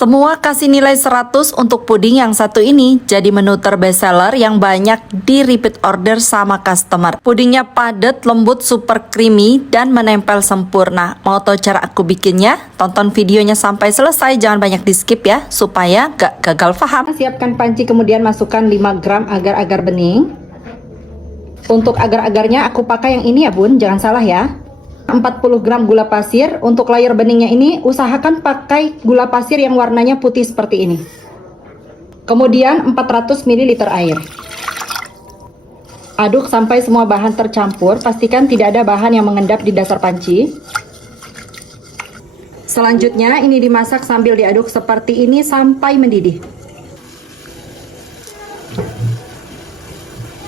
Semua kasih nilai 100 untuk puding yang satu ini, jadi menu terbestseller yang banyak di repeat order sama customer. Pudingnya padat, lembut, super creamy, dan menempel sempurna. Mau tahu cara aku bikinnya? Tonton videonya sampai selesai, jangan banyak di skip ya, supaya gak gagal paham. Siapkan panci, kemudian masukkan 5 gram agar-agar bening. Untuk agar-agarnya aku pakai yang ini ya bun, jangan salah ya. 40 gram gula pasir. Untuk layer beningnya ini usahakan pakai gula pasir yang warnanya putih seperti ini. Kemudian 400 ml air. Aduk sampai semua bahan tercampur, pastikan tidak ada bahan yang mengendap di dasar panci. Selanjutnya ini dimasak sambil diaduk seperti ini sampai mendidih.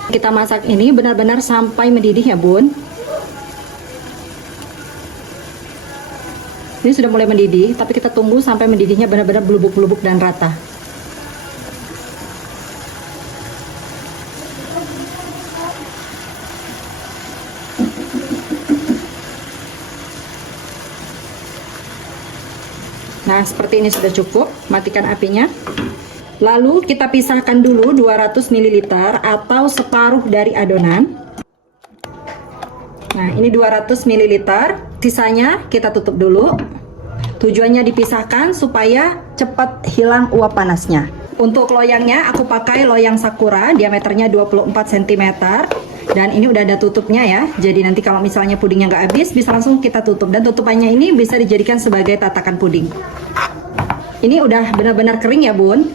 Kita masak ini benar-benar sampai mendidih ya bun. Ini sudah mulai mendidih, tapi kita tunggu sampai mendidihnya benar-benar belubuk-belubuk dan rata. Nah, seperti ini sudah cukup. Matikan apinya. Lalu kita pisahkan dulu 200 ml atau separuh dari adonan. Nah, ini 200 ml. Sisanya kita tutup dulu. Tujuannya dipisahkan supaya cepat hilang uap panasnya. Untuk loyangnya aku pakai loyang Sakura, diameternya 24 cm. Dan ini udah ada tutupnya ya. Jadi nanti kalau misalnya pudingnya nggak habis, bisa langsung kita tutup. Dan tutupannya ini bisa dijadikan sebagai tatakan puding. Ini udah benar-benar kering ya bun.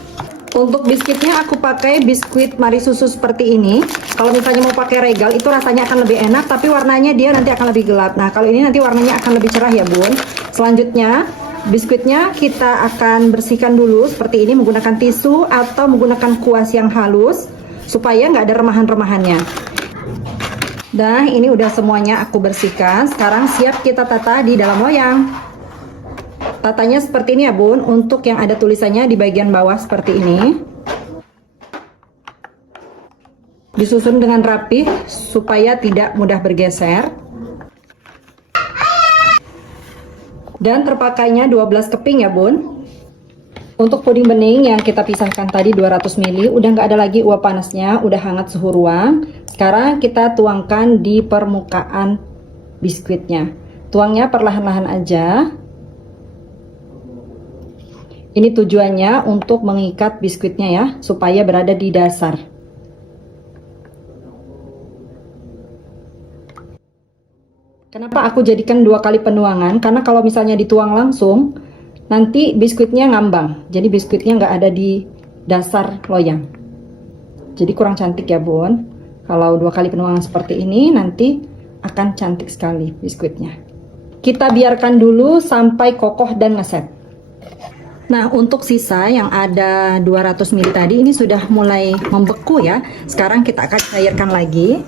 Untuk biskuitnya aku pakai biskuit Mari Susu seperti ini. Kalau misalnya mau pakai regal itu rasanya akan lebih enak, tapi warnanya dia nanti akan lebih gelap. Nah, kalau ini nanti warnanya akan lebih cerah ya bun. Selanjutnya biskuitnya kita akan bersihkan dulu seperti ini menggunakan tisu atau menggunakan kuas yang halus supaya nggak ada remahan-remahannya. Nah, ini udah semuanya aku bersihkan. Sekarang siap kita tata di dalam loyang. Tatanya seperti ini ya bun, untuk yang ada tulisannya di bagian bawah seperti ini. Disusun dengan rapi supaya tidak mudah bergeser. Dan terpakainya 12 keping ya bun. Untuk puding bening yang kita pisahkan tadi 200 ml, udah nggak ada lagi uap panasnya, udah hangat suhu ruang. Sekarang kita tuangkan di permukaan biskuitnya. Tuangnya perlahan-lahan aja. Ini tujuannya untuk mengikat biskuitnya ya, supaya berada di dasar. Kenapa aku jadikan 2 kali penuangan? Karena kalau misalnya dituang langsung, nanti biskuitnya ngambang. Jadi biskuitnya nggak ada di dasar loyang. Jadi kurang cantik ya bun. Kalau 2 kali penuangan seperti ini, nanti akan cantik sekali biskuitnya. Kita biarkan dulu sampai kokoh dan ngeset. Nah, untuk sisa yang ada 200 ml tadi ini sudah mulai membeku ya. Sekarang kita akan cairkan lagi.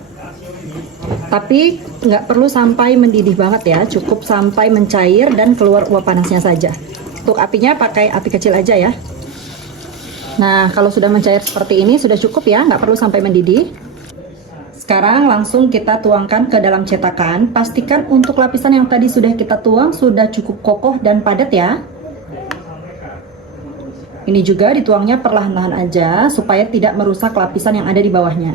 Tapi nggak perlu sampai mendidih banget ya, cukup sampai mencair dan keluar uap panasnya saja. Untuk apinya pakai api kecil aja ya. Nah, kalau sudah mencair seperti ini sudah cukup ya, nggak perlu sampai mendidih. Sekarang langsung kita tuangkan ke dalam cetakan. Pastikan untuk lapisan yang tadi sudah kita tuang sudah cukup kokoh dan padat ya. Ini juga dituangnya perlahan-lahan aja supaya tidak merusak lapisan yang ada di bawahnya.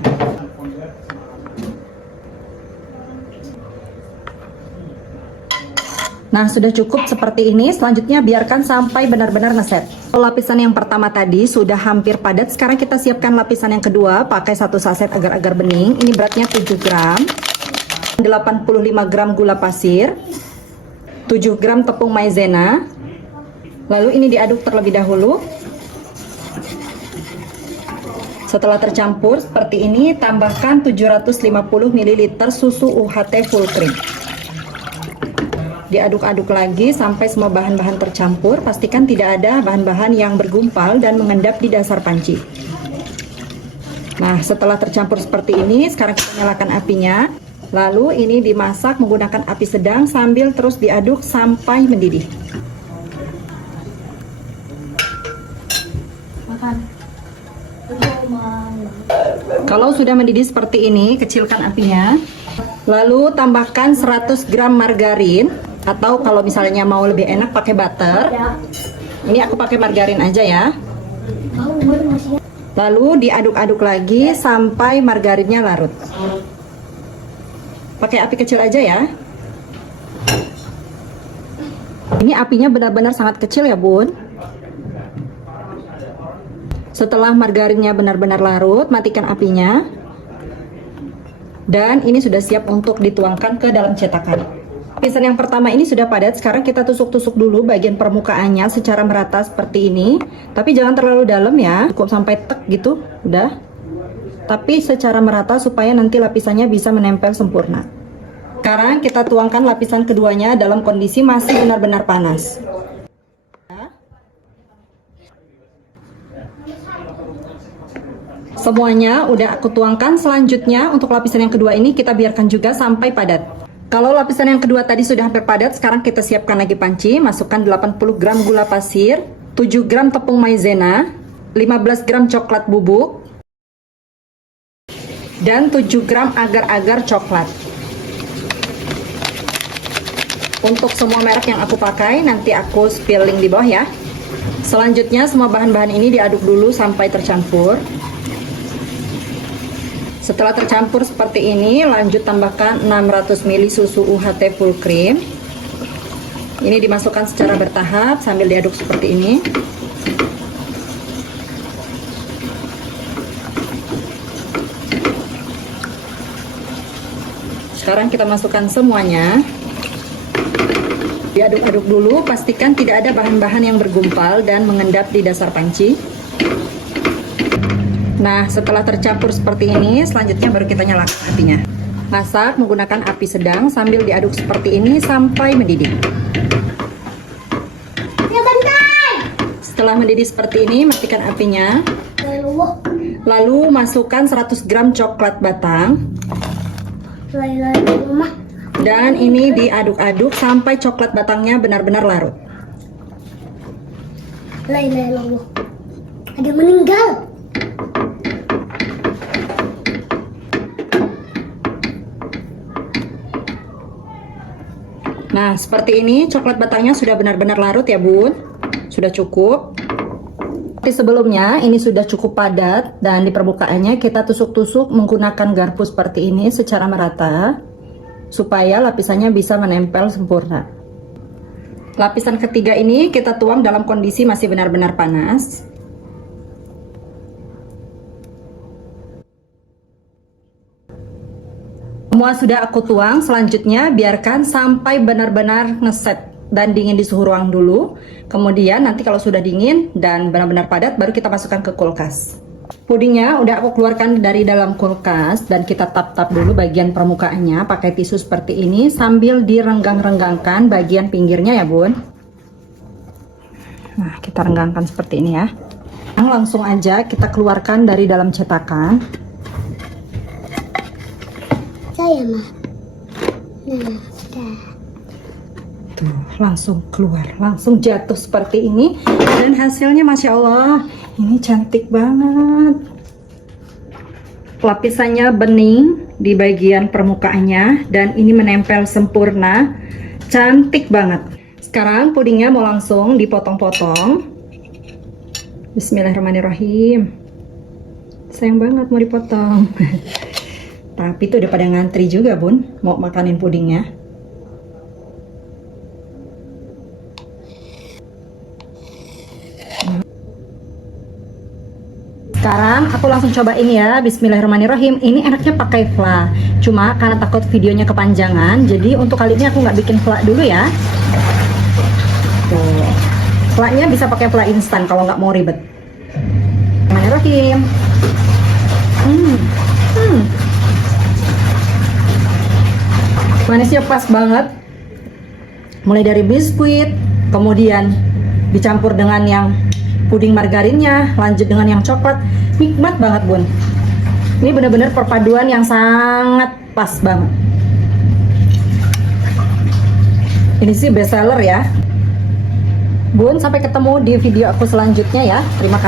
Nah, sudah cukup seperti ini. Selanjutnya biarkan sampai benar-benar ngeset. Lapisan yang pertama tadi sudah hampir padat. Sekarang kita siapkan lapisan yang kedua. Pakai 1 saset agar-agar bening. Ini beratnya 7 gram. 85 gram gula pasir. 7 gram tepung maizena. Lalu ini diaduk terlebih dahulu. Setelah tercampur seperti ini, tambahkan 750 ml susu UHT full cream. Diaduk-aduk lagi sampai semua bahan-bahan tercampur. Pastikan tidak ada bahan-bahan yang bergumpal dan mengendap di dasar panci. Nah, setelah tercampur seperti ini, sekarang kita nyalakan apinya. Lalu ini dimasak menggunakan api sedang sambil terus diaduk sampai mendidih. Kalau sudah mendidih seperti ini, kecilkan apinya. Lalu tambahkan 100 gram margarin, atau kalau misalnya mau lebih enak pakai butter. Ini aku pakai margarin aja ya. Lalu diaduk-aduk lagi sampai margarinnya larut. Pakai api kecil aja ya. Ini apinya benar-benar sangat kecil ya bun. Setelah margarinnya benar-benar larut, matikan apinya. Dan ini sudah siap untuk dituangkan ke dalam cetakan. Lapisan yang pertama ini sudah padat. Sekarang kita tusuk-tusuk dulu bagian permukaannya secara merata seperti ini. Tapi jangan terlalu dalam ya, cukup sampai tek gitu, udah. Tapi secara merata supaya nanti lapisannya bisa menempel sempurna. Sekarang kita tuangkan lapisan keduanya dalam kondisi masih benar-benar panas. Semuanya udah aku tuangkan. Selanjutnya untuk lapisan yang kedua ini kita biarkan juga sampai padat. Kalau lapisan yang kedua tadi sudah hampir padat, sekarang kita siapkan lagi panci. Masukkan 80 gram gula pasir, 7 gram tepung maizena, 15 gram coklat bubuk, dan 7 gram agar-agar coklat. Untuk semua merek yang aku pakai nanti aku spill link di bawah ya. Selanjutnya semua bahan-bahan ini diaduk dulu sampai tercampur. Setelah tercampur seperti ini, lanjut tambahkan 600 ml susu UHT full cream. Ini dimasukkan secara bertahap sambil diaduk seperti ini. Sekarang kita masukkan semuanya. Diaduk-aduk dulu, pastikan tidak ada bahan-bahan yang bergumpal dan mengendap di dasar panci. Nah, setelah tercampur seperti ini, selanjutnya baru kita nyalakan apinya. Masak menggunakan api sedang sambil diaduk seperti ini sampai mendidih. Setelah mendidih seperti ini, matikan apinya. Lalu masukkan 100 gram coklat batang. Dan ini diaduk-aduk sampai coklat batangnya benar-benar larut. Ada yang meninggal. Nah, seperti ini coklat batangnya sudah benar-benar larut ya bun. Sudah cukup. Seperti sebelumnya, ini sudah cukup padat dan di permukaannya kita tusuk-tusuk menggunakan garpu seperti ini secara merata supaya lapisannya bisa menempel sempurna. Lapisan ketiga ini kita tuang dalam kondisi masih benar-benar panas. Semua sudah aku tuang, selanjutnya biarkan sampai benar-benar ngeset dan dingin di suhu ruang dulu. Kemudian nanti kalau sudah dingin dan benar-benar padat, baru kita masukkan ke kulkas. Pudingnya udah aku keluarkan dari dalam kulkas dan kita tap-tap dulu bagian permukaannya pakai tisu seperti ini sambil direnggang-renggangkan bagian pinggirnya ya bun. Nah, kita renggangkan seperti ini ya. Langsung aja kita keluarkan dari dalam cetakan. Saya mah. Nah, udah. Tuh, langsung keluar, langsung jatuh seperti ini. Dan hasilnya Masya Allah, ini cantik banget. Lapisannya bening di bagian permukaannya dan ini menempel sempurna. Cantik banget. Sekarang pudingnya mau langsung dipotong-potong. Bismillahirrahmanirrahim. Sayang banget mau dipotong. Tapi tuh udah pada ngantri juga bun, mau makanin pudingnya. Sekarang aku langsung cobain ya. Bismillahirrahmanirrahim. Ini enaknya pakai fla. Cuma karena takut videonya kepanjangan, jadi untuk kali ini aku nggak bikin fla dulu ya. Tuh, flanya bisa pakai fla instan kalau nggak mau ribet. Bismillahirrahmanirrahim. Manisnya pas banget. Mulai dari biskuit, kemudian dicampur dengan yang puding margarinnya, lanjut dengan yang coklat. Nikmat banget bun. Ini benar-benar perpaduan yang sangat pas banget. Ini sih best seller ya bun. Sampai ketemu di video aku selanjutnya ya. Terima kasih.